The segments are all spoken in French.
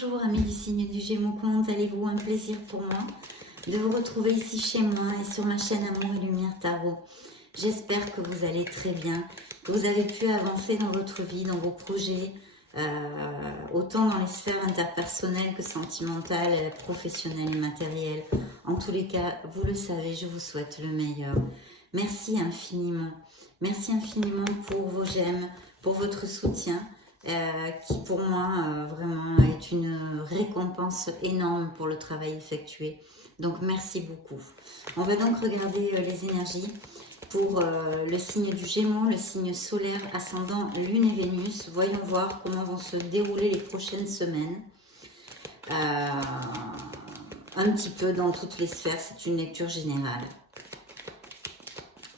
Bonjour amis du signe du Gémeaux, comment allez-vous? Un plaisir pour moi de vous retrouver ici chez moi et sur ma chaîne Amour et Lumière Tarot. J'espère que vous allez très bien, que vous avez pu avancer dans votre vie, dans vos projets, autant dans les sphères interpersonnelles que sentimentales, professionnelles et matérielles. En tous les cas, vous le savez, je vous souhaite le meilleur. Merci infiniment. Merci infiniment pour vos j'aime, pour votre soutien. Qui pour moi vraiment est une récompense énorme pour le travail effectué. Donc merci beaucoup. On va donc regarder les énergies pour le signe du Gémeaux, le signe solaire, ascendant Lune et Vénus. Voyons voir comment vont se dérouler les prochaines semaines. Un petit peu dans toutes les sphères, c'est une lecture générale.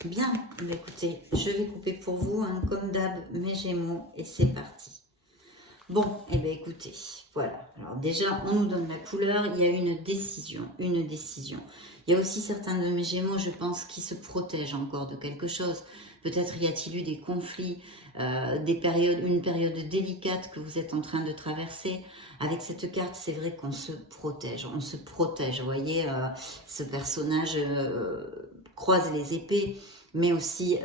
Bien, écoutez, je vais couper pour vous, hein, comme d'hab, mes Gémeaux, et c'est parti. Bon, et bien écoutez, voilà. Alors déjà, on nous donne la couleur, il y a une décision, une décision. Il y a aussi certains de mes Gémeaux, je pense, qui se protègent encore de quelque chose. Peut-être y a-t-il eu des conflits, une période délicate que vous êtes en train de traverser. Avec cette carte, c'est vrai qu'on se protège, on se protège. Vous voyez, ce personnage croise les épées, mais aussi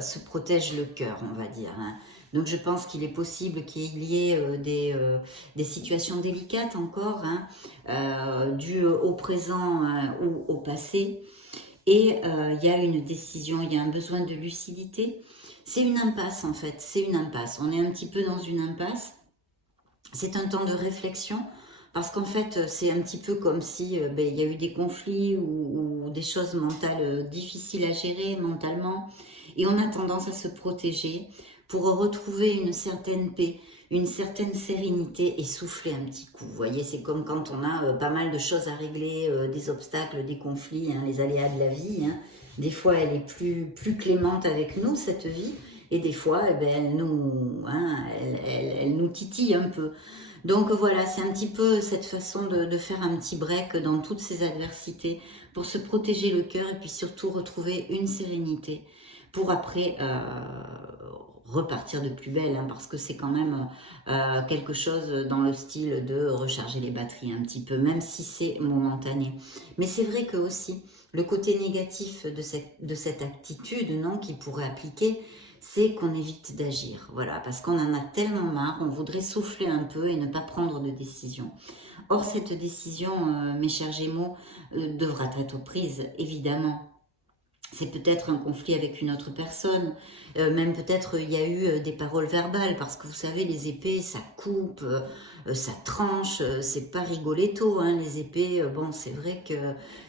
se protège le cœur, on va dire. Hein. Donc je pense qu'il est possible qu'il y ait des situations délicates encore, hein, dues au présent ou au passé. Et il y a une décision, il y a un besoin de lucidité. C'est une impasse en fait, c'est une impasse. On est un petit peu dans une impasse. C'est un temps de réflexion. Parce qu'en fait, c'est un petit peu comme si il y a eu des conflits ou des choses mentales difficiles à gérer mentalement. Et on a tendance à se protéger pour retrouver une certaine paix, une certaine sérénité et souffler un petit coup. Vous voyez, c'est comme quand on a pas mal de choses à régler, des obstacles, des conflits, hein, les aléas de la vie. Hein. Des fois, elle est plus clémente avec nous, cette vie. Et des fois, elle nous titille un peu. Donc voilà, c'est un petit peu cette façon de faire un petit break dans toutes ces adversités pour se protéger le cœur et puis surtout retrouver une sérénité pour après repartir de plus belle, hein, parce que c'est quand même quelque chose dans le style de recharger les batteries un petit peu, même si c'est momentané. Mais c'est vrai que aussi, le côté négatif de cette attitude, non, qui pourrait appliquer, c'est qu'on évite d'agir, voilà, parce qu'on en a tellement marre, on voudrait souffler un peu et ne pas prendre de décision. Or, cette décision, mes chers Gémeaux, devra être prise, évidemment. C'est peut-être un conflit avec une autre personne, même peut-être il y a eu des paroles verbales, parce que vous savez, les épées, ça coupe, ça tranche, c'est pas rigoletto, hein, les épées, bon, c'est vrai que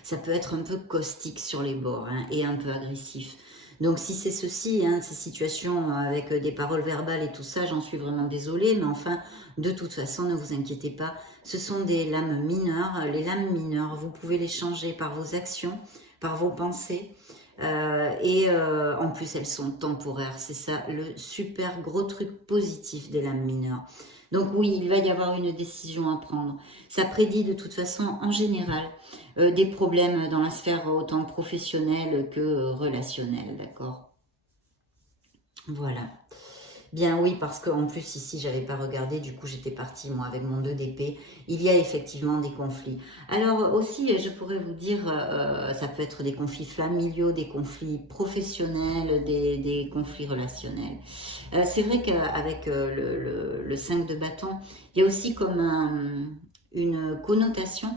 ça peut être un peu caustique sur les bords, hein, et un peu agressif. Donc si c'est ceci, hein, ces situations avec des paroles verbales et tout ça, j'en suis vraiment désolée, mais enfin, de toute façon, ne vous inquiétez pas, ce sont des lames mineures. Les lames mineures, vous pouvez les changer par vos actions, par vos pensées, en plus elles sont temporaires, c'est ça le super gros truc positif des lames mineures. Donc oui, il va y avoir une décision à prendre. Ça prédit de toute façon en général des problèmes dans la sphère autant professionnelle que relationnelle, d'accord? Voilà. Bien oui, parce qu'en plus ici, j'avais pas regardé, du coup j'étais partie moi avec mon 2 d'épée. Il y a effectivement des conflits. Alors aussi, je pourrais vous dire, ça peut être des conflits familiaux, des conflits professionnels, des conflits relationnels. C'est vrai qu'avec le 5 de bâton, il y a aussi comme une connotation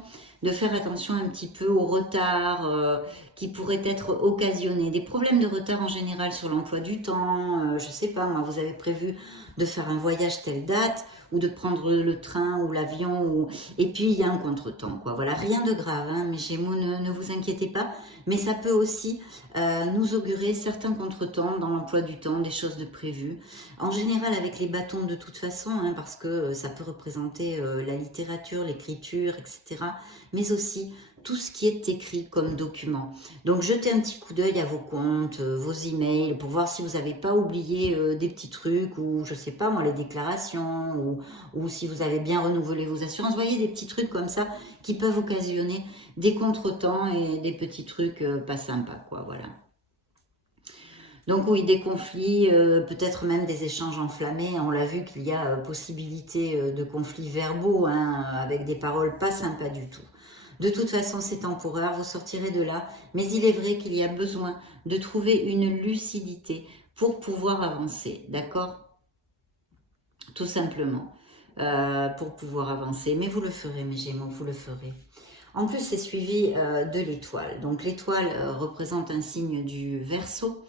de faire attention un petit peu au retard qui pourraient être occasionnés. Des problèmes de retard en général sur l'emploi du temps, je sais pas, moi, vous avez prévu de faire un voyage telle date, ou de prendre le train ou l'avion, et puis il y a un contretemps, quoi. Voilà, rien de grave, hein, mes Gémeaux, ne vous inquiétez pas, mais ça peut aussi nous augurer certains contretemps dans l'emploi du temps, des choses de prévues. En général, avec les bâtons de toute façon, hein, parce que ça peut représenter la littérature, l'écriture, etc., mais aussi tout ce qui est écrit comme document. Donc jetez un petit coup d'œil à vos comptes, vos emails, pour voir si vous n'avez pas oublié des petits trucs, ou je sais pas moi, les déclarations, ou si vous avez bien renouvelé vos assurances. Vous voyez, des petits trucs comme ça qui peuvent occasionner des contretemps et des petits trucs pas sympas, quoi, voilà. Donc oui, des conflits, peut-être même des échanges enflammés. On l'a vu qu'il y a possibilité de conflits verbaux, hein, avec des paroles pas sympas du tout. De toute façon, c'est temporaire, vous sortirez de là. Mais il est vrai qu'il y a besoin de trouver une lucidité pour pouvoir avancer, d'accord? Tout simplement, pour pouvoir avancer. Mais vous le ferez, mes Gémeaux, vous le ferez. En plus, c'est suivi de l'étoile. Donc l'étoile représente un signe du Verseau.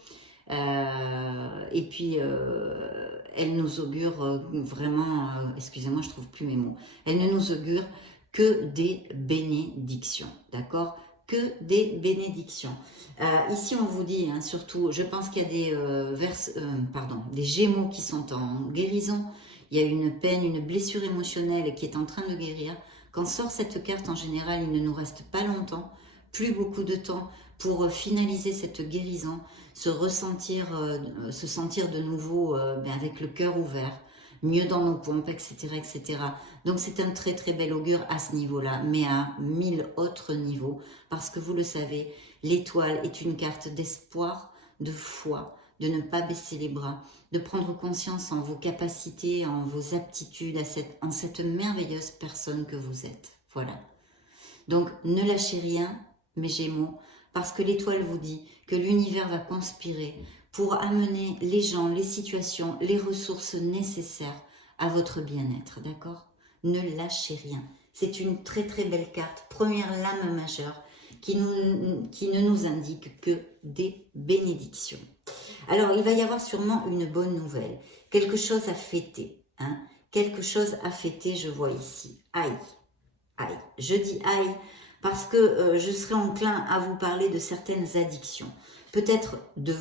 Et puis, elle nous augure vraiment, excusez-moi, je trouve plus mes mots, elle ne nous augure que des bénédictions, d'accord? Que des bénédictions. Ici, on vous dit, hein, surtout, je pense qu'il y a des Gémeaux qui sont en guérison. Il y a une peine, une blessure émotionnelle qui est en train de guérir. Quand sort cette carte, en général, il ne nous reste pas longtemps, plus beaucoup de temps pour finaliser cette guérison, se sentir de nouveau avec le cœur ouvert, mieux dans nos pompes, etc., etc. Donc c'est un très très bel augure à ce niveau-là, mais à 1000 autres niveaux, parce que vous le savez, l'étoile est une carte d'espoir, de foi, de ne pas baisser les bras, de prendre conscience en vos capacités, en vos aptitudes, en cette merveilleuse personne que vous êtes. Voilà. Donc ne lâchez rien, mes Gémeaux, parce que l'étoile vous dit que l'univers va conspirer pour amener les gens, les situations, les ressources nécessaires à votre bien-être, d'accord? Ne lâchez rien. C'est une très très belle carte, première lame majeure, qui ne nous indique que des bénédictions. Alors, il va y avoir sûrement une bonne nouvelle, quelque chose à fêter, hein? Quelque chose à fêter, je vois ici. Aïe, aïe. Je dis aïe parce que je serai enclin à vous parler de certaines addictions. Peut-être de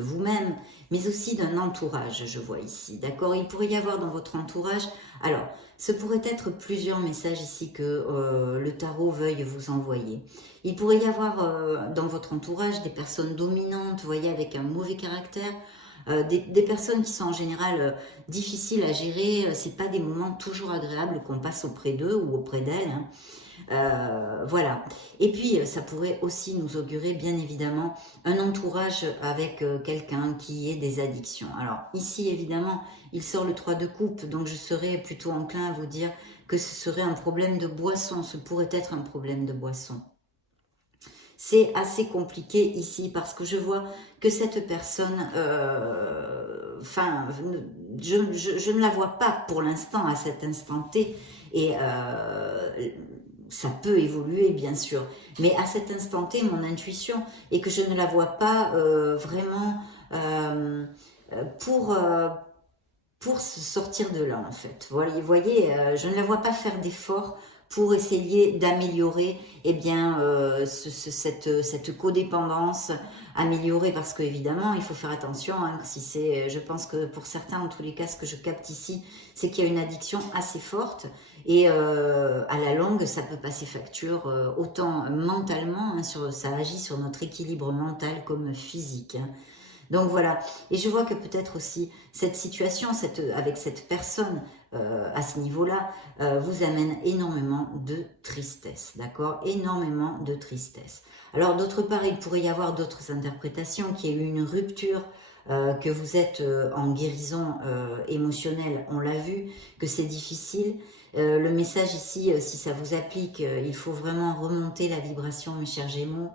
vous-même, mais aussi d'un entourage, je vois ici. D'accord? Il pourrait y avoir dans votre entourage... Alors, ce pourrait être plusieurs messages ici que le tarot veuille vous envoyer. Il pourrait y avoir dans votre entourage des personnes dominantes, vous voyez, avec un mauvais caractère, des personnes qui sont en général difficiles à gérer. C'est pas des moments toujours agréables qu'on passe auprès d'eux ou auprès d'elles, hein. Voilà. Et puis, ça pourrait aussi nous augurer, bien évidemment, un entourage avec quelqu'un qui ait des addictions. Alors, ici, évidemment, il sort le 3 de coupe, donc je serais plutôt enclin à vous dire que ce serait un problème de boisson. Ce pourrait être un problème de boisson. C'est assez compliqué ici parce que je vois que cette personne, je ne la vois pas pour l'instant, à cet instant T, et ça peut évoluer bien sûr, mais à cet instant T, mon intuition est que je ne la vois pas vraiment pour se sortir de là en fait. Vous voyez, je ne la vois pas faire d'efforts pour essayer d'améliorer cette codépendance, améliorer, parce que évidemment il faut faire attention, hein, si c'est, je pense que pour certains, en tous les cas, ce que je capte ici, c'est qu'il y a une addiction assez forte et à la longue ça peut passer facture autant mentalement, hein, ça agit sur notre équilibre mental comme physique, hein. Donc voilà, et je vois que peut-être aussi cette situation avec cette personne à ce niveau-là vous amène énormément de tristesse, d'accord? Énormément de tristesse. Alors d'autre part, il pourrait y avoir d'autres interprétations, qu'il y ait eu une rupture, que vous êtes en guérison émotionnelle, on l'a vu, que c'est difficile. Le message ici, si ça vous applique, il faut vraiment remonter la vibration, mes chers Gémeaux.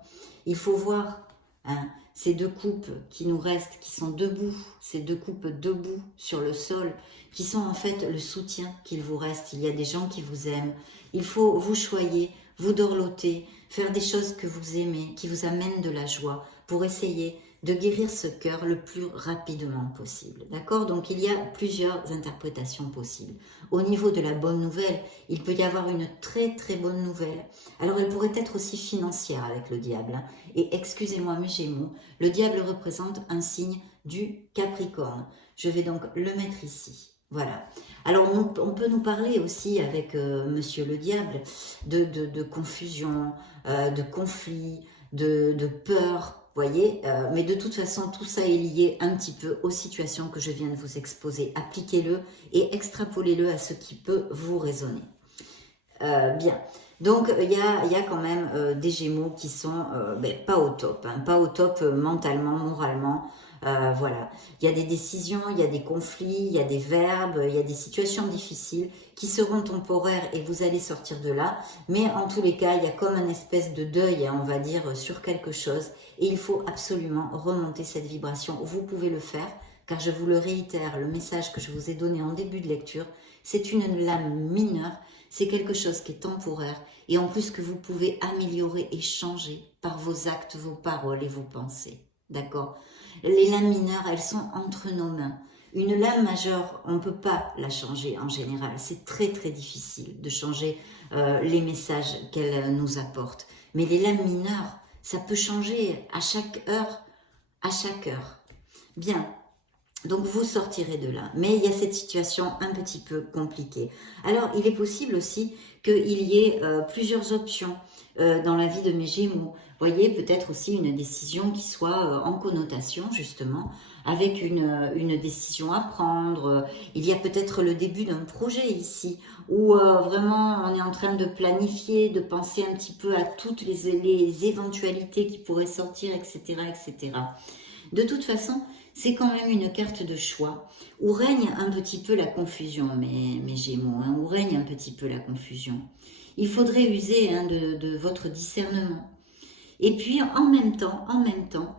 Il faut voir, hein, ces deux coupes qui nous restent, qui sont debout, ces deux coupes debout sur le sol, qui sont en fait le soutien qu'il vous reste. Il y a des gens qui vous aiment. Il faut vous choyer, vous dorloter, faire des choses que vous aimez, qui vous amènent de la joie, pour essayer de guérir ce cœur le plus rapidement possible. D'accord? Donc il y a plusieurs interprétations possibles. Au niveau de la bonne nouvelle, il peut y avoir une très très bonne nouvelle. Alors elle pourrait être aussi financière avec le diable, hein. Et excusez-moi mes Gémeaux, le diable représente un signe du Capricorne. Je vais donc le mettre ici. Voilà. Alors on peut nous parler aussi avec Monsieur le Diable de confusion, de conflit, de peur, voyez, mais de toute façon tout ça est lié un petit peu aux situations que je viens de vous exposer. Appliquez-le et extrapolez-le à ce qui peut vous résonner. Bien. Donc, il y a quand même des Gémeaux qui sont pas au top, hein, pas au top mentalement, moralement. Voilà, il y a des décisions, il y a des conflits, il y a des verbes, il y a des situations difficiles qui seront temporaires et vous allez sortir de là. Mais en tous les cas, il y a comme une espèce de deuil, hein, on va dire, sur quelque chose. Et il faut absolument remonter cette vibration. Vous pouvez le faire, car je vous le réitère, le message que je vous ai donné en début de lecture, c'est une lame mineure. C'est quelque chose qui est temporaire et en plus que vous pouvez améliorer et changer par vos actes, vos paroles et vos pensées. D'accord? Les lames mineures, elles sont entre nos mains. Une lame majeure, on ne peut pas la changer en général. C'est très très difficile de changer les messages qu'elle nous apporte. Mais les lames mineures, ça peut changer à chaque heure, à chaque heure. Bien, donc vous sortirez de là. Mais il y a cette situation un petit peu compliquée. Alors il est possible aussi qu'il y ait plusieurs options dans la vie de mes Gémeaux. Voyez, peut-être aussi une décision qui soit en connotation justement avec une décision à prendre. Il y a peut-être le début d'un projet ici où vraiment on est en train de planifier, de penser un petit peu à toutes les éventualités qui pourraient sortir, etc., etc. De toute façon, c'est quand même une carte de choix où règne un petit peu la confusion, mes Gémeaux, hein, où règne un petit peu la confusion. Il faudrait user hein, de votre discernement. Et puis, en même temps,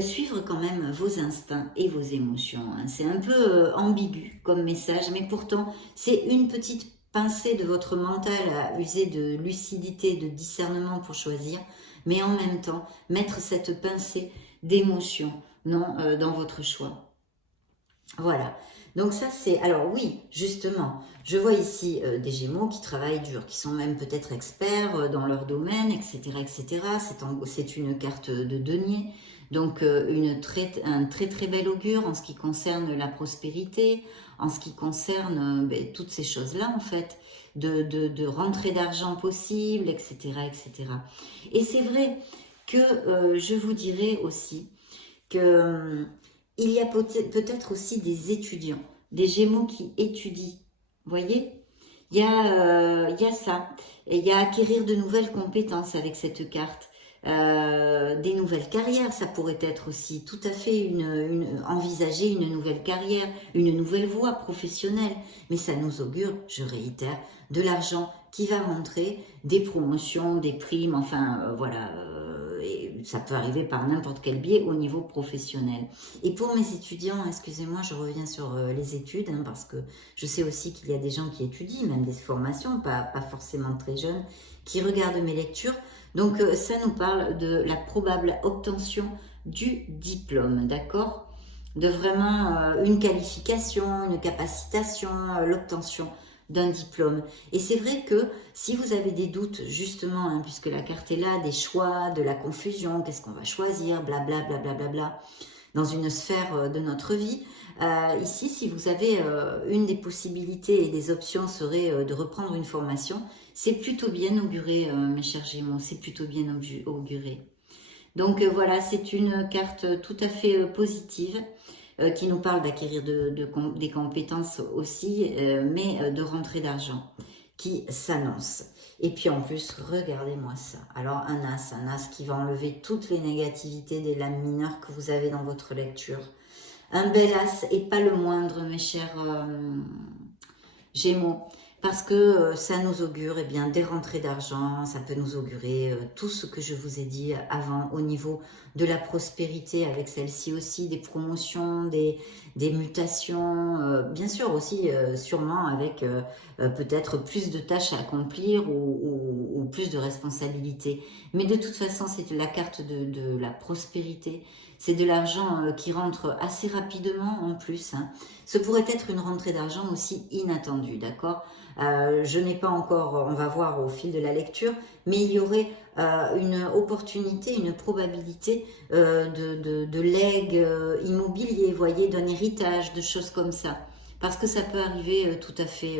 suivre quand même vos instincts et vos émotions. Hein. C'est un peu ambigu comme message, mais pourtant, c'est une petite pincée de votre mental à user de lucidité, de discernement pour choisir, mais en même temps, mettre cette pincée d'émotion non, dans votre choix. Voilà. Donc ça c'est... Alors oui, justement, je vois ici des Gémeaux qui travaillent dur, qui sont même peut-être experts dans leur domaine, etc. etc. C'est une carte de denier, donc un très très bel augure en ce qui concerne la prospérité, en ce qui concerne toutes ces choses-là en fait, de rentrée d'argent possible, etc. etc. Et c'est vrai que je vous dirais aussi que il y a peut-être aussi des étudiants, des Gémeaux qui étudient. Vous voyez, il y a ça. Et il y a acquérir de nouvelles compétences avec cette carte. Des nouvelles carrières, ça pourrait être aussi tout à fait envisager une nouvelle carrière, une nouvelle voie professionnelle. Mais ça nous augure, je réitère, de l'argent qui va rentrer, des promotions, des primes, enfin voilà. Et ça peut arriver par n'importe quel biais au niveau professionnel. Et pour mes étudiants, excusez-moi, je reviens sur les études, hein, parce que je sais aussi qu'il y a des gens qui étudient, même des formations, pas forcément très jeunes, qui regardent mes lectures. Donc ça nous parle de la probable obtention du diplôme, d'accord? De vraiment une qualification, une capacitation, l'obtention d'un diplôme. Et c'est vrai que si vous avez des doutes, justement, hein, puisque la carte est là, des choix, de la confusion, qu'est-ce qu'on va choisir, blablabla, bla, bla, bla, bla, dans une sphère de notre vie, ici, si vous avez une des possibilités et des options serait de reprendre une formation, c'est plutôt bien auguré, mes chers Gémeaux, c'est plutôt bien auguré. Donc voilà, c'est une carte tout à fait positive qui nous parle d'acquérir des compétences aussi, mais de rentrée d'argent qui s'annonce. Et puis en plus, regardez-moi ça. Alors un as qui va enlever toutes les négativités des lames mineures que vous avez dans votre lecture. Un bel as et pas le moindre, mes chers Gémeaux, parce que ça nous augure eh bien, des rentrées d'argent, ça peut nous augurer tout ce que je vous ai dit avant au niveau de la prospérité avec celle-ci aussi, des promotions, des mutations, bien sûr aussi sûrement avec peut-être plus de tâches à accomplir ou plus de responsabilités. Mais de toute façon, c'est la carte de la prospérité, c'est de l'argent qui rentre assez rapidement en plus. Hein. Ce pourrait être une rentrée d'argent aussi inattendue, d'accord? Je n'ai pas encore, on va voir au fil de la lecture, mais il y aurait une opportunité, une probabilité de legs immobiliers, voyez, d'un héritage, de choses comme ça. Parce que ça peut arriver tout à fait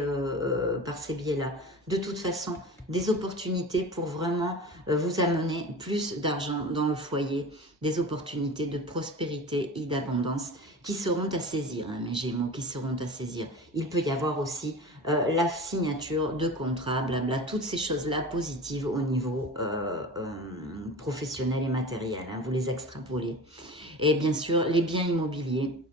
par ces biais-là. De toute façon, des opportunités pour vraiment vous amener plus d'argent dans le foyer, des opportunités de prospérité et d'abondance qui seront à saisir, hein, mes Gémeaux, qui seront à saisir. Il peut y avoir aussi la signature de contrat, blabla, toutes ces choses-là positives au niveau professionnel et matériel, hein, vous les extrapolez. Et bien sûr, les biens immobiliers,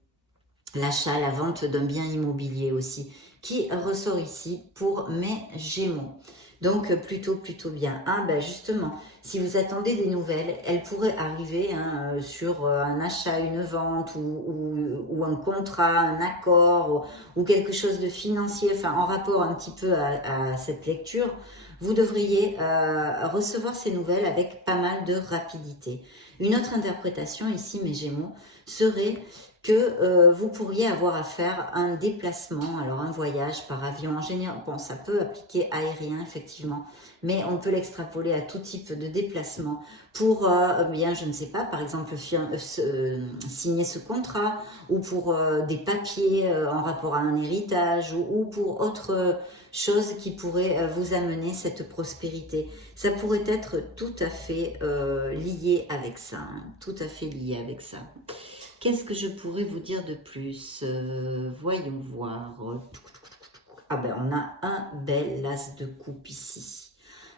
l'achat, la vente d'un bien immobilier aussi, qui ressort ici pour mes Gémeaux. Donc plutôt bien. Ah ben justement, si vous attendez des nouvelles, elles pourraient arriver hein, sur un achat, une vente ou un contrat, un accord ou quelque chose de financier, enfin en rapport un petit peu à cette lecture. Vous devriez recevoir ces nouvelles avec pas mal de rapidité. Une autre interprétation ici, mes Gémeaux, serait que vous pourriez avoir à faire un déplacement, alors un voyage par avion en général, bon ça peut appliquer aérien effectivement, mais on peut l'extrapoler à tout type de déplacement pour, bien je ne sais pas, par exemple signer ce contrat ou pour des papiers en rapport à un héritage ou pour autre chose qui pourrait vous amener cette prospérité. Ça pourrait être tout à fait lié avec ça, hein, tout à fait lié avec ça. Qu'est-ce que je pourrais vous dire de plus? Voyons voir. Ah ben, on a un bel as de coupe ici.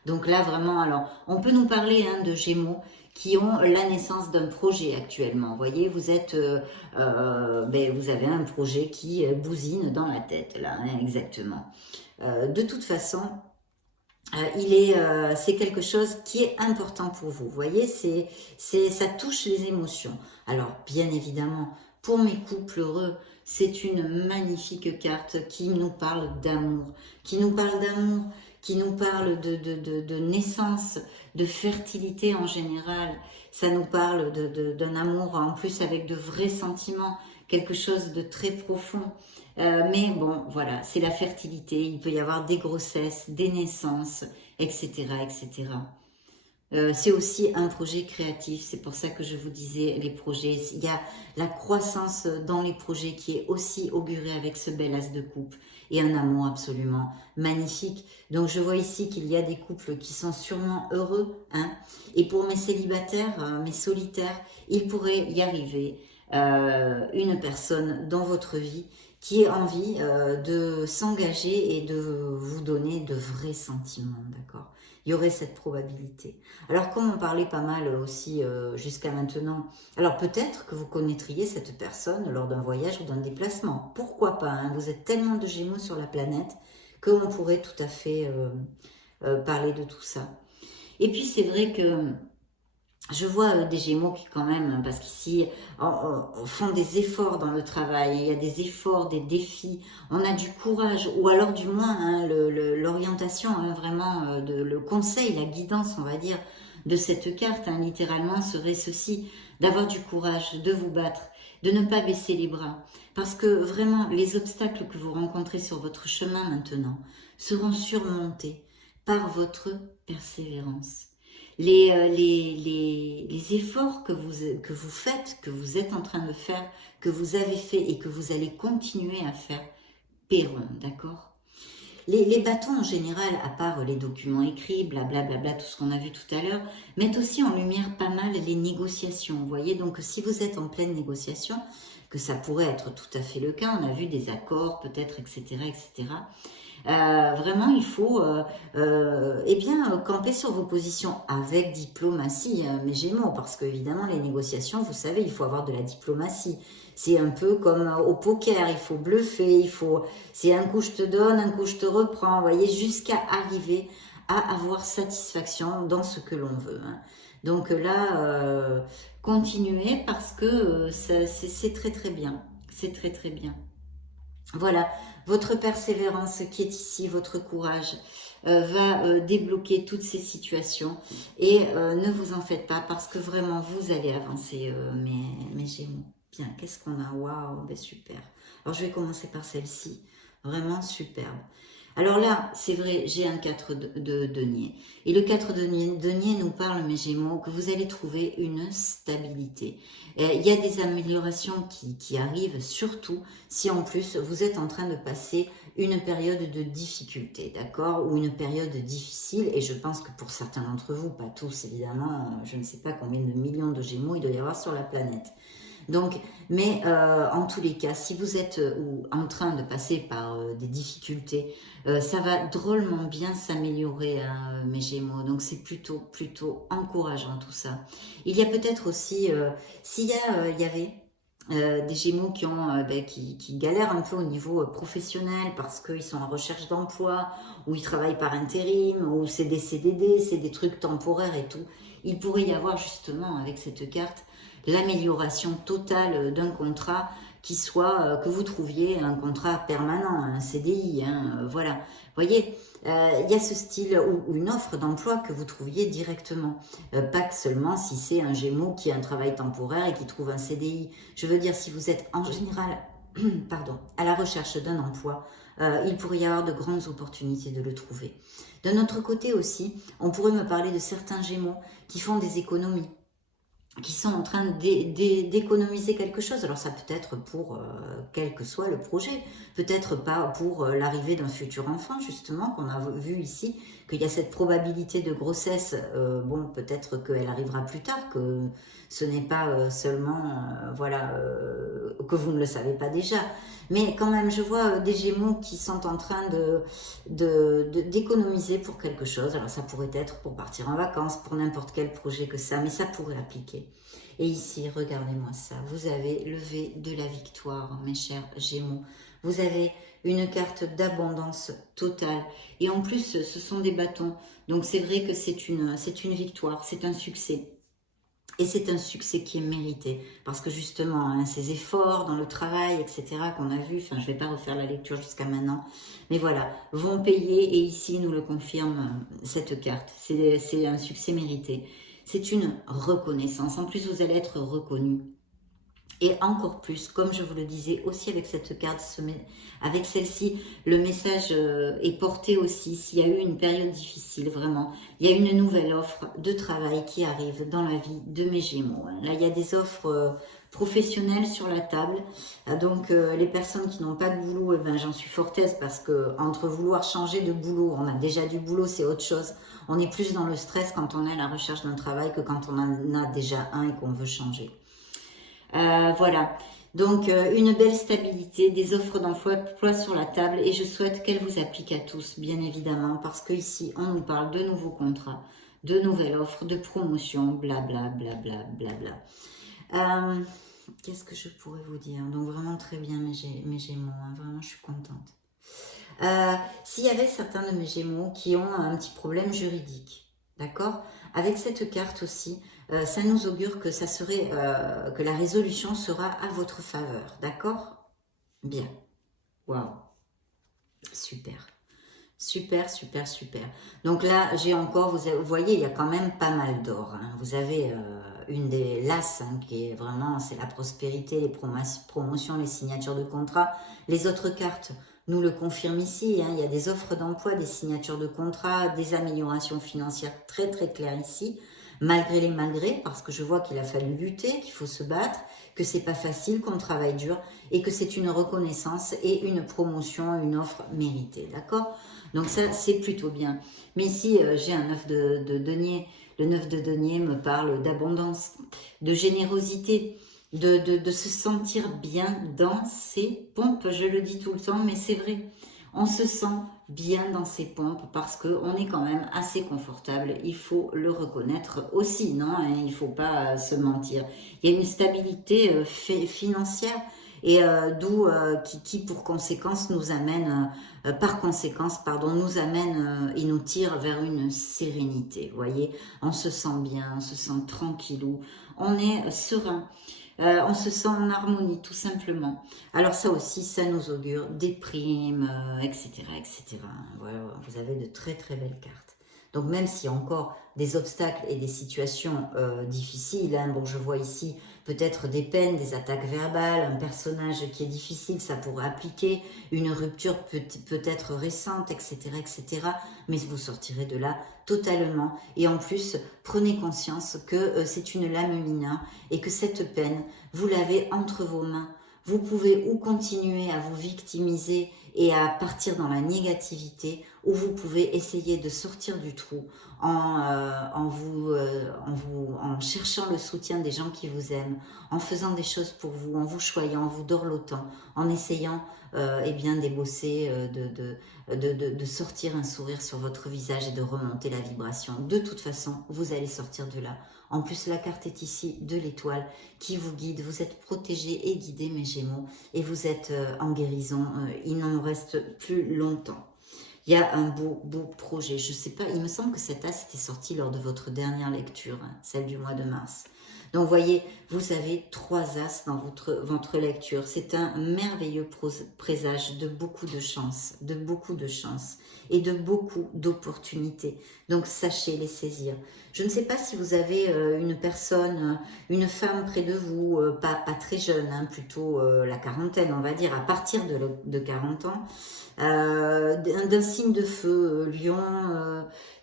Donc là, vraiment, alors, on peut nous parler hein, de Gémeaux qui ont la naissance d'un projet actuellement. Vous voyez, vous êtes, ben, vous avez un projet qui bousine dans la tête, là, hein, exactement. De toute façon, c'est quelque chose qui est important pour vous. Vous voyez, ça touche les émotions. Alors, bien évidemment, pour mes couples heureux, c'est une magnifique carte qui nous parle d'amour, qui nous parle d'amour, qui nous parle de naissance, de fertilité en général. Ça nous parle d'un amour en plus avec de vrais sentiments, quelque chose de très profond. Mais bon, voilà, c'est la fertilité, il peut y avoir des grossesses, des naissances, etc., etc. C'est aussi un projet créatif, c'est pour ça que je vous disais les projets. Il y a la croissance dans les projets qui est aussi augurée avec ce bel as de coupe et un amour absolument magnifique. Donc je vois ici qu'il y a des couples qui sont sûrement heureux, hein. Et pour mes célibataires, mes solitaires, il pourrait y arriver une personne dans votre vie qui ait envie de s'engager et de vous donner de vrais sentiments, d'accord? Il y aurait cette probabilité. Alors, comme on parlait pas mal aussi jusqu'à maintenant, alors peut-être que vous connaîtriez cette personne lors d'un voyage ou d'un déplacement. Pourquoi pas, hein? Vous êtes tellement de Gémeaux sur la planète qu'on pourrait tout à fait parler de tout ça. Et puis, c'est vrai que je vois des Gémeaux qui quand même, parce qu'ici, font des efforts dans le travail, il y a des efforts, des défis, on a du courage, ou alors du moins hein, l'orientation, hein, vraiment, le conseil, la guidance, on va dire, de cette carte, hein, littéralement, serait ceci, d'avoir du courage, de vous battre, de ne pas baisser les bras, parce que vraiment, les obstacles que vous rencontrez sur votre chemin maintenant seront surmontés par votre persévérance. Les efforts que vous faites, que vous êtes en train de faire, que vous avez fait et que vous allez continuer à faire, paieront, d'accord? Les bâtons en général, à part les documents écrits, blablabla, tout ce qu'on a vu tout à l'heure, mettent aussi en lumière pas mal les négociations, vous voyez? Donc si vous êtes en pleine négociation, que ça pourrait être tout à fait le cas, on a vu des accords peut-être, etc., etc., vraiment, il faut eh bien, camper sur vos positions avec diplomatie, mes Gémeaux, parce qu'évidemment, les négociations, vous savez, il faut avoir de la diplomatie. C'est un peu comme au poker, il faut bluffer, c'est un coup je te donne, un coup je te reprends, vous voyez, jusqu'à arriver à avoir satisfaction dans ce que l'on veut, hein. Donc là, continuez parce que c'est très très bien, c'est très très bien. Voilà, votre persévérance qui est ici, votre courage, va débloquer toutes ces situations. Et ne vous en faites pas parce que vraiment, vous allez avancer, mes Gémeaux. Bien, qu'est-ce qu'on a? Waouh, ben super. Alors, je vais commencer par celle-ci. Vraiment superbe. Alors là, c'est vrai, j'ai un 4 de denier. Et le 4 de denier nous parle, mes Gémeaux, que vous allez trouver une stabilité. Il y a des améliorations qui arrivent, surtout si en plus vous êtes en train de passer une période de difficulté, d'accord? Ou une période difficile, et je pense que pour certains d'entre vous, pas tous évidemment, je ne sais pas combien de millions de Gémeaux il doit y avoir sur la planète. Donc, mais en tous les cas, si vous êtes en train de passer par des difficultés, ça va drôlement bien s'améliorer, hein, mes Gémeaux. Donc, c'est plutôt encourageant tout ça. Il y a peut-être aussi, il y avait des Gémeaux qui ont qui galèrent un peu au niveau professionnel parce qu'ils sont en recherche d'emploi, ou ils travaillent par intérim, ou c'est des CDD, c'est des trucs temporaires et tout. Il pourrait y avoir justement avec cette carte l'amélioration totale d'un contrat qui soit, que vous trouviez un contrat permanent, un CDI, hein, voilà. Vous voyez, il y a ce style, ou une offre d'emploi que vous trouviez directement. Pas que seulement si c'est un Gémeaux qui a un travail temporaire et qui trouve un CDI. Je veux dire, si vous êtes en général pardon, à la recherche d'un emploi, il pourrait y avoir de grandes opportunités de le trouver. D'un autre côté aussi, on pourrait me parler de certains Gémeaux qui font des économies, qui sont en train d'économiser quelque chose. Alors ça peut être pour quel que soit le projet, peut-être pas pour l'arrivée d'un futur enfant, justement, qu'on a vu ici, qu'il y a cette probabilité de grossesse, bon, peut-être qu'elle arrivera plus tard, que ce n'est pas seulement, voilà, que vous ne le savez pas déjà. Mais quand même, je vois des Gémeaux qui sont en train d'économiser pour quelque chose. Alors ça pourrait être pour partir en vacances, pour n'importe quel projet que ça, mais ça pourrait appliquer. Et ici, regardez-moi ça, vous avez levé de la victoire, mes chers Gémeaux. Vous avez une carte d'abondance totale. Et en plus, ce sont des bâtons. Donc c'est vrai que c'est une victoire, c'est un succès. Et c'est un succès qui est mérité, parce que justement, hein, ces efforts dans le travail, etc., qu'on a vu, enfin je ne vais pas refaire la lecture jusqu'à maintenant, mais voilà, vont payer, et ici nous le confirme cette carte, c'est un succès mérité. C'est une reconnaissance, en plus vous allez être reconnu. Et encore plus, comme je vous le disais aussi avec cette carte, avec celle-ci, le message est porté aussi s'il y a eu une période difficile, vraiment. Il y a une nouvelle offre de travail qui arrive dans la vie de mes Gémeaux. Là, il y a des offres professionnelles sur la table. Donc, les personnes qui n'ont pas de boulot, eh ben, j'en suis fort aise parce que entre vouloir changer de boulot, on a déjà du boulot, c'est autre chose. On est plus dans le stress quand on est à la recherche d'un travail que quand on en a déjà un et qu'on veut changer. Voilà, donc une belle stabilité, des offres d'emploi sur la table et je souhaite qu'elles vous appliquent à tous, bien évidemment, parce que ici on nous parle de nouveaux contrats, de nouvelles offres, de promotion, blabla, blabla, blabla. Qu'est-ce que je pourrais vous dire? Donc vraiment très bien mes Gémeaux, hein, vraiment je suis contente. S'il y avait certains de mes Gémeaux qui ont un petit problème juridique, d'accord? Avec cette carte aussi, ça nous augure que ça serait, que la résolution sera à votre faveur, d'accord? Bien. Waouh. Super. Super, super, super. Donc là, j'ai encore, vous voyez, il y a quand même pas mal d'or. Hein. Vous avez une des l'As, hein, qui est vraiment, c'est la prospérité, les promotions, les signatures de contrats. Les autres cartes nous le confirment ici. Hein. Il y a des offres d'emploi, des signatures de contrats, des améliorations financières très, très claires ici. Malgré les malgrés, parce que je vois qu'il a fallu lutter, qu'il faut se battre, que c'est pas facile, qu'on travaille dur et que c'est une reconnaissance et une promotion, une offre méritée, d'accord? Donc ça, c'est plutôt bien. Mais ici, j'ai un 9 de denier. Le 9 de denier me parle d'abondance, de générosité, de se sentir bien dans ses pompes. Je le dis tout le temps, mais c'est vrai. On se sent bien dans ses pompes parce qu'on est quand même assez confortable. Il faut le reconnaître aussi, non? Il ne faut pas se mentir. Il y a une stabilité financière et d'où qui pour conséquence nous amène, par conséquence, pardon, nous amène et nous tire vers une sérénité. Vous voyez, on se sent bien, on se sent tranquillou, on est serein. On se sent en harmonie, tout simplement. Alors ça aussi, ça nous augure des primes, etc., etc. Voilà, vous avez de très très belles cartes. Donc même s'il y a encore des obstacles et des situations difficiles, hein, bon je vois ici peut-être des peines, des attaques verbales, un personnage qui est difficile, ça pourrait appliquer, une rupture peut-être récente, etc., etc. Mais vous sortirez de là totalement. Et en plus, prenez conscience que c'est une lame mineure et que cette peine, vous l'avez entre vos mains. Vous pouvez ou continuer à vous victimiser et à partir dans la négativité, où vous pouvez essayer de sortir du trou en cherchant le soutien des gens qui vous aiment, en faisant des choses pour vous, en vous choyant, en vous dorlotant, en essayant eh bien d'ébosser, de sortir un sourire sur votre visage et de remonter la vibration. De toute façon, vous allez sortir de là. En plus, la carte est ici de l'étoile qui vous guide. Vous êtes protégés et guidés, mes Gémeaux, et vous êtes en guérison. Il n'en reste plus longtemps. Il y a un beau projet. Je ne sais pas, il me semble que cet as était sorti lors de votre dernière lecture, hein, celle du mois de mars. Donc, voyez, vous avez 3 as dans votre lecture. C'est un merveilleux présage de beaucoup de chance, et de beaucoup d'opportunités. Donc, sachez les saisir. Je ne sais pas si vous avez une personne, une femme près de vous, pas très jeune, hein, plutôt la quarantaine, on va dire, à partir de 40 ans, d'un signe de feu, lion,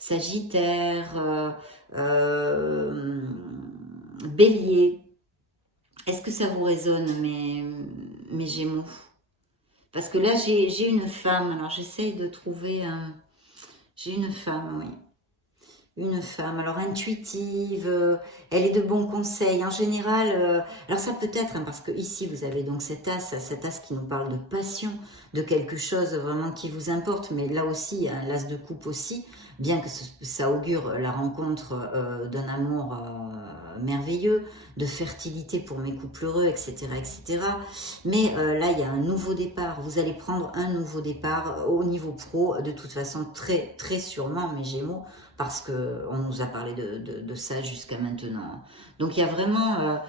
sagittaire, bélier. Est-ce que ça vous résonne, mes Gémeaux? Parce que là, j'ai une femme, alors j'essaye de trouver... j'ai une femme, oui. Une femme, alors intuitive, elle est de bons conseils. En général, alors ça peut être, hein, parce que ici vous avez donc cet as qui nous parle de passion, de quelque chose vraiment qui vous importe, mais là aussi, hein, l'as de coupe aussi, bien que ça augure la rencontre d'un amour merveilleux, de fertilité pour mes couples heureux, etc. etc. Mais là, il y a un nouveau départ. Vous allez prendre un nouveau départ au niveau pro, de toute façon, très, très sûrement, mes Gémeaux, parce qu'on nous a parlé de ça jusqu'à maintenant. Donc il y a vraiment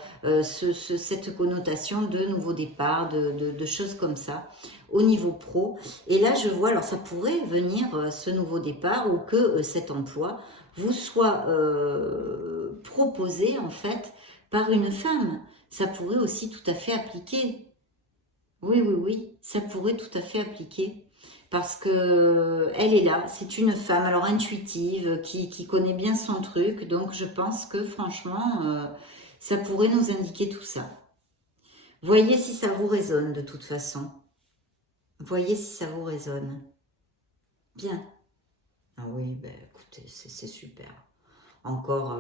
cette connotation de nouveau départ, de choses comme ça, au niveau pro. Et là, je vois, alors ça pourrait venir, ce nouveau départ, ou que cet emploi vous soit proposé, en fait, par une femme. Ça pourrait aussi tout à fait appliquer. Oui, oui, oui, ça pourrait tout à fait appliquer. Parce que elle est là, c'est une femme, alors intuitive, qui connaît bien son truc. Donc je pense que franchement, ça pourrait nous indiquer tout ça. Voyez si ça vous résonne de toute façon. Voyez si ça vous résonne. Bien. Ah oui, ben écoutez, c'est super. Encore,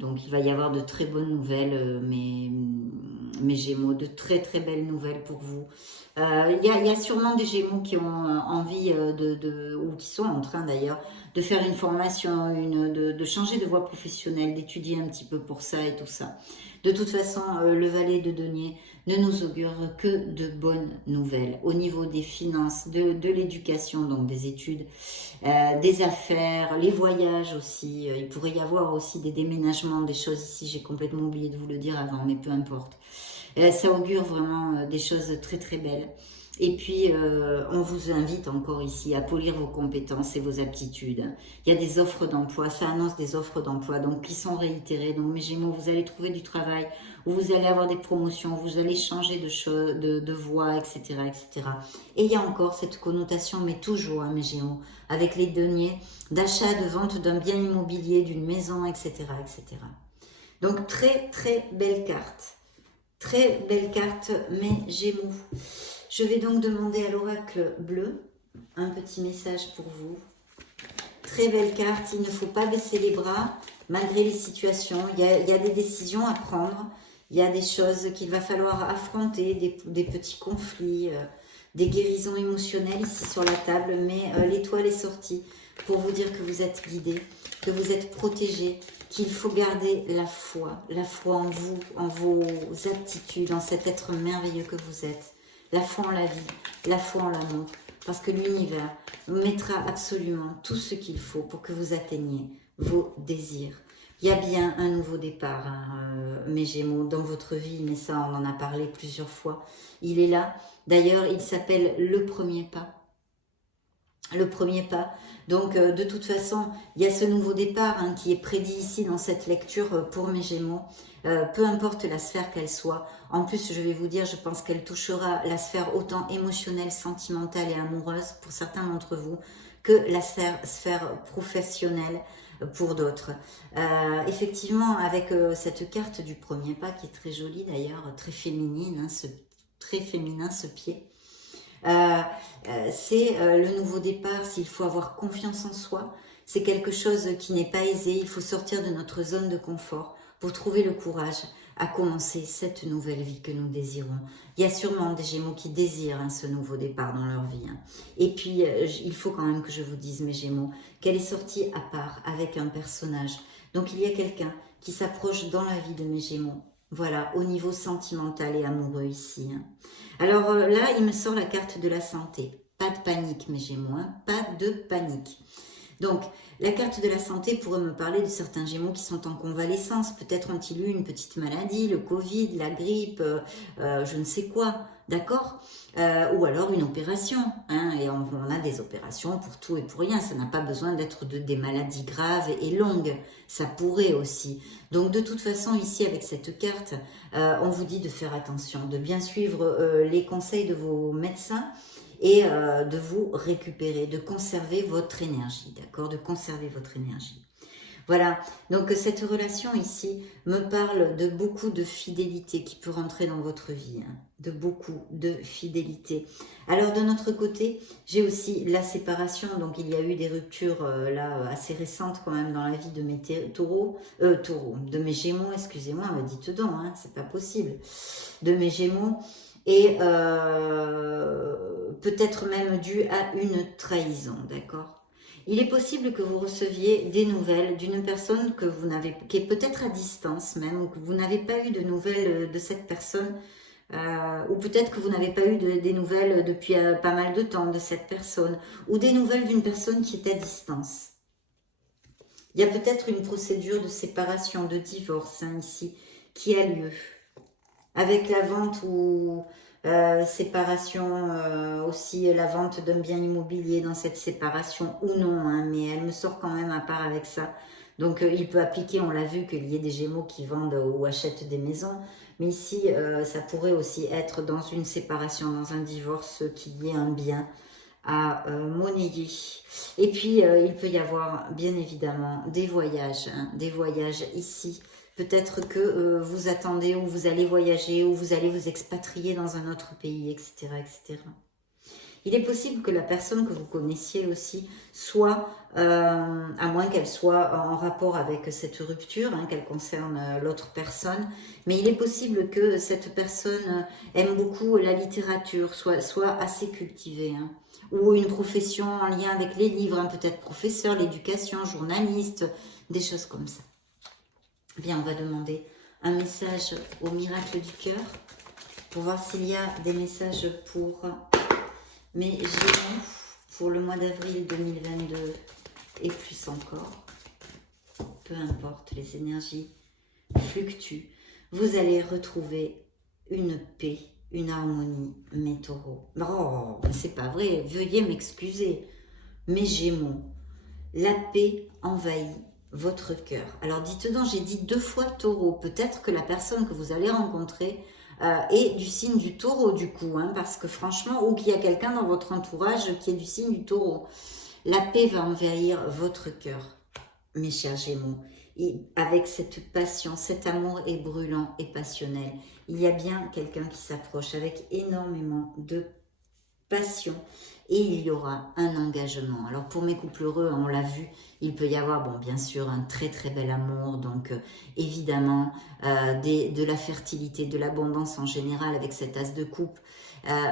donc il va y avoir de très bonnes nouvelles, mes Gémeaux, de très très belles nouvelles pour vous. Il y a sûrement des Gémeaux qui ont envie ou qui sont en train d'ailleurs, de faire une formation, de changer de voie professionnelle, d'étudier un petit peu pour ça et tout ça. De toute façon, le valet de denier ne nous augure que de bonnes nouvelles au niveau des finances, de l'éducation, donc des études, des affaires, les voyages aussi. Il pourrait y avoir aussi des déménagements, des choses ici. J'ai complètement oublié de vous le dire avant, mais peu importe. Ça augure vraiment des choses très très belles. Et puis, on vous invite encore ici à polir vos compétences et vos aptitudes. Il y a des offres d'emploi, ça annonce des offres d'emploi, donc qui sont réitérées. Donc, mes Gémeaux, vous allez trouver du travail, où vous allez avoir des promotions, vous allez changer de voie, etc., etc. Et il y a encore cette connotation, mais toujours, hein, mes Gémeaux, avec les deniers, d'achat, de vente d'un bien immobilier, d'une maison, etc., etc. Donc, très, très belle carte. Très belle carte, mes Gémeaux. Je vais donc demander à l'oracle bleu un petit message pour vous. Très belle carte, il ne faut pas baisser les bras malgré les situations. Il y a des décisions à prendre, il y a des choses qu'il va falloir affronter, des petits conflits, des guérisons émotionnelles ici sur la table. Mais l'étoile est sortie pour vous dire que vous êtes guidés, que vous êtes protégés, qu'il faut garder la foi en vous, en vos aptitudes, en cet être merveilleux que vous êtes. La foi en la vie, la foi en l'amour, parce que l'univers mettra absolument tout ce qu'il faut pour que vous atteigniez vos désirs. Il y a bien un nouveau départ, hein, mes Gémeaux, dans votre vie, mais ça, on en a parlé plusieurs fois. Il est là. D'ailleurs, il s'appelle le premier pas. Le premier pas. Donc, de toute façon, il y a ce nouveau départ, hein, qui est prédit ici dans cette lecture pour mes Gémeaux. Peu importe la sphère qu'elle soit. En plus, je vais vous dire, je pense qu'elle touchera la sphère autant émotionnelle, sentimentale et amoureuse pour certains d'entre vous, que la sphère professionnelle pour d'autres. Effectivement, avec cette carte du premier pas, qui est très jolie d'ailleurs, très féminine, hein, très féminin ce pied. C'est le nouveau départ, s'il faut avoir confiance en soi. C'est quelque chose qui n'est pas aisé, il faut sortir de notre zone de confort pour trouver le courage à commencer cette nouvelle vie que nous désirons. Il y a sûrement des Gémeaux qui désirent ce nouveau départ dans leur vie. Et puis, il faut quand même que je vous dise, mes Gémeaux, qu'elle est sortie à part avec un personnage. Donc, il y a quelqu'un qui s'approche dans la vie de mes Gémeaux. Voilà, au niveau sentimental et amoureux ici. Alors là, il me sort la carte de la santé. Pas de panique, mes Gémeaux, pas de panique. Donc, la carte de la santé pourrait me parler de certains Gémeaux qui sont en convalescence. Peut-être ont-ils eu une petite maladie, le Covid, la grippe, je ne sais quoi, d'accord, ou alors une opération. Et on a des opérations pour tout et pour rien. Ça n'a pas besoin d'être des maladies graves et longues. Ça pourrait aussi. Donc, de toute façon, ici, avec cette carte, on vous dit de faire attention, de bien suivre les conseils de vos médecins, et de vous récupérer, de conserver votre énergie, d'accord? De conserver votre énergie. Voilà, donc cette relation ici me parle de beaucoup de fidélité qui peut rentrer dans votre vie, de beaucoup de fidélité. Alors de notre côté, j'ai aussi la séparation, donc il y a eu des ruptures là assez récentes quand même dans la vie de mes de mes Gémeaux, excusez-moi, dites donc, c'est pas possible, de mes Gémeaux. Et peut-être même dû à une trahison, d'accord? Il est possible que vous receviez des nouvelles d'une personne que vous n'avez, qui est peut-être à distance même, ou que vous n'avez pas eu de nouvelles de cette personne, ou peut-être que vous n'avez pas eu des nouvelles depuis pas mal de temps de cette personne, ou des nouvelles d'une personne qui est à distance. Il y a peut-être une procédure de séparation, de divorce ici, qui a lieu. Avec la vente ou séparation, aussi la vente d'un bien immobilier dans cette séparation ou non, mais elle me sort quand même à part avec ça. Donc il peut appliquer, on l'a vu, qu'il y ait des Gémeaux qui vendent ou achètent des maisons, mais ici ça pourrait aussi être dans une séparation, dans un divorce, qu'il y ait un bien à monnayer. Et puis il peut y avoir bien évidemment des voyages ici. Peut-être que vous attendez ou vous allez voyager ou vous allez vous expatrier dans un autre pays, etc., etc. Il est possible que la personne que vous connaissiez aussi soit, à moins qu'elle soit en rapport avec cette rupture, qu'elle concerne l'autre personne, mais il est possible que cette personne aime beaucoup la littérature, soit assez cultivée, ou une profession en lien avec les livres, peut-être professeur, l'éducation, journaliste, des choses comme ça. Bien, on va demander un message au miracle du cœur pour voir s'il y a des messages pour mes Gémeaux pour le mois d'avril 2022 et plus encore. Peu importe, les énergies fluctuent. Vous allez retrouver une paix, une harmonie, mes taureaux. Oh, c'est pas vrai, veuillez m'excuser. Mes Gémeaux, la paix envahit votre cœur. Alors dites donc, j'ai dit 2 fois taureau. Peut-être que la personne que vous allez rencontrer est du signe du taureau du coup, parce que franchement, ou qu'il y a quelqu'un dans votre entourage qui est du signe du taureau. La paix va envahir votre cœur, mes chers Gémeaux. Et avec cette passion, cet amour est brûlant et passionnel. Il y a bien quelqu'un qui s'approche avec énormément de passion et il y aura un engagement. Alors pour mes couples heureux, on l'a vu, il peut y avoir, bon, bien sûr, un très très bel amour, donc évidemment de la fertilité, de l'abondance en général avec cet as de coupe,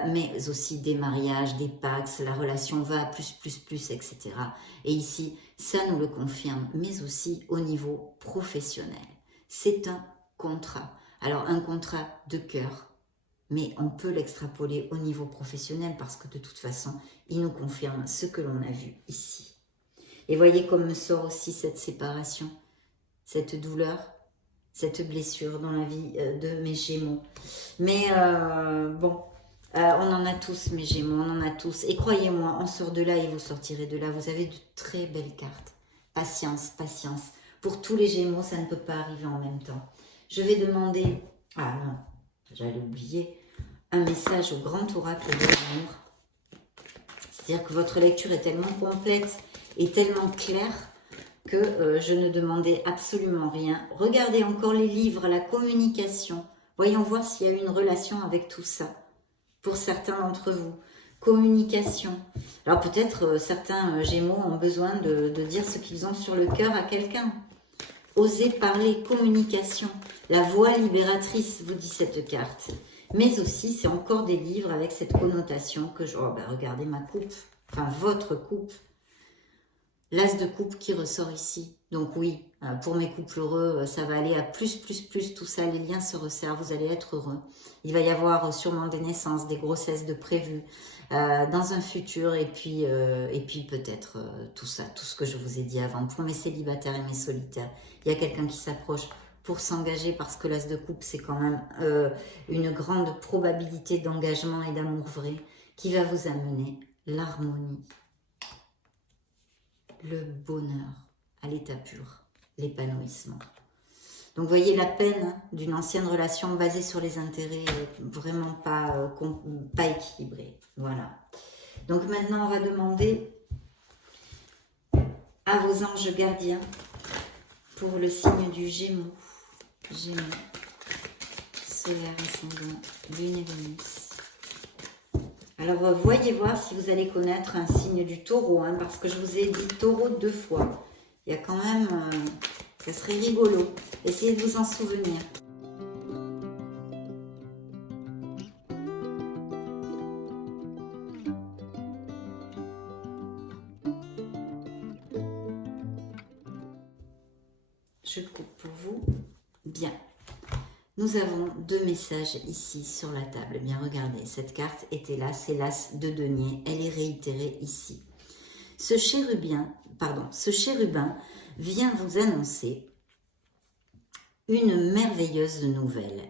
mais aussi des mariages, des pax, la relation va à plus, etc. Et ici, ça nous le confirme, mais aussi au niveau professionnel. C'est un contrat. Alors un contrat de cœur, mais on peut l'extrapoler au niveau professionnel parce que de toute façon, il nous confirme ce que l'on a vu ici. Et voyez comme me sort aussi cette séparation, cette douleur, cette blessure dans la vie de mes Gémeaux. Mais bon, on en a tous, mes Gémeaux, on en a tous. Et croyez-moi, on sort de là et vous sortirez de là. Vous avez de très belles cartes. Patience, patience. Pour tous les Gémeaux, ça ne peut pas arriver en même temps. Je vais demander... Ah non, j'allais oublier, un message au grand oracle de l'amour. C'est-à-dire que votre lecture est tellement complète et tellement claire que je ne demandais absolument rien. Regardez encore les livres, la communication. Voyons voir s'il y a une relation avec tout ça. Pour certains d'entre vous. Communication. Alors peut-être certains Gémeaux ont besoin de dire ce qu'ils ont sur le cœur à quelqu'un. Osez parler, communication. La voix libératrice, vous dit cette carte. Mais aussi, c'est encore des livres avec cette connotation que je... Oh, ben regardez ma coupe, enfin votre coupe. L'as de coupe qui ressort ici. Donc oui, pour mes couples heureux, ça va aller à plus, tout ça, les liens se resserrent, vous allez être heureux. Il va y avoir sûrement des naissances, des grossesses de prévues dans un futur, et puis peut-être tout ça, tout ce que je vous ai dit avant. Pour mes célibataires et mes solitaires, il y a quelqu'un qui s'approche pour s'engager, parce que l'as de coupe, c'est quand même une grande probabilité d'engagement et d'amour vrai qui va vous amener l'harmonie, le bonheur à l'état pur, l'épanouissement. Donc vous voyez la peine d'une ancienne relation basée sur les intérêts vraiment pas équilibrés. Voilà. Donc maintenant on va demander à vos anges gardiens pour le signe du Gémeaux. Gémeaux, solaire, ascendant, lune et Vénus. Alors voyez voir si vous allez connaître un signe du Taureau, hein, parce que je vous ai dit Taureau 2 fois. Il y a quand même, ça serait rigolo. Essayez de vous en souvenir. Je coupe pour vous. Bien. Nous avons 2 messages ici sur la table. Eh bien, regardez, cette carte était là, c'est l'as de denier. Elle est réitérée ici. Ce chérubin vient vous annoncer une merveilleuse nouvelle.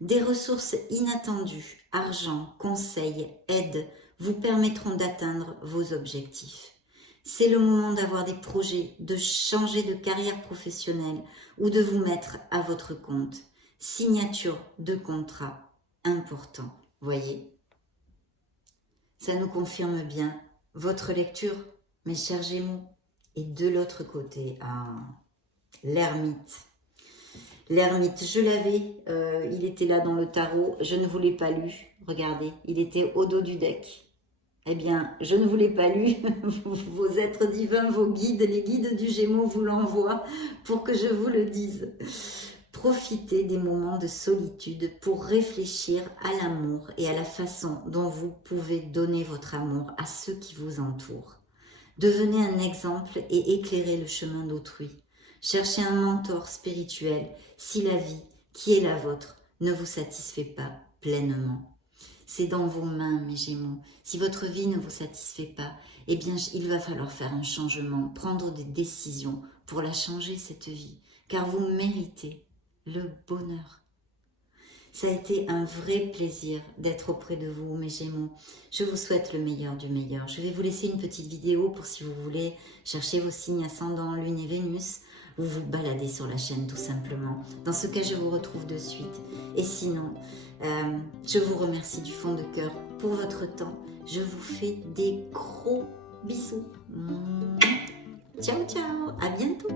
Des ressources inattendues, argent, conseils, aides vous permettront d'atteindre vos objectifs. C'est le moment d'avoir des projets, de changer de carrière professionnelle ou de vous mettre à votre compte. Signature de contrat important, voyez. Ça nous confirme bien votre lecture, mes chers Gémeaux. Et de l'autre côté, l'ermite. L'ermite, je l'avais, il était là dans le tarot, je ne vous l'ai pas lu. Regardez, il était au dos du deck. Eh bien, je ne vous l'ai pas lu. Vos êtres divins, vos guides, les guides du Gémeaux vous l'envoient pour que je vous le dise. Profitez des moments de solitude pour réfléchir à l'amour et à la façon dont vous pouvez donner votre amour à ceux qui vous entourent. Devenez un exemple et éclairez le chemin d'autrui. Cherchez un mentor spirituel si la vie qui est la vôtre ne vous satisfait pas pleinement. C'est dans vos mains, mes Gémeaux. Si votre vie ne vous satisfait pas, eh bien, il va falloir faire un changement, prendre des décisions pour la changer, cette vie, car vous méritez le bonheur. Ça a été un vrai plaisir d'être auprès de vous, mes Gémeaux. Je vous souhaite le meilleur du meilleur. Je vais vous laisser une petite vidéo pour si vous voulez chercher vos signes ascendants, Lune et Vénus. Vous vous baladez sur la chaîne tout simplement. Dans ce cas, je vous retrouve de suite. Et sinon, je vous remercie du fond de cœur pour votre temps. Je vous fais des gros bisous. Ciao, ciao, à bientôt.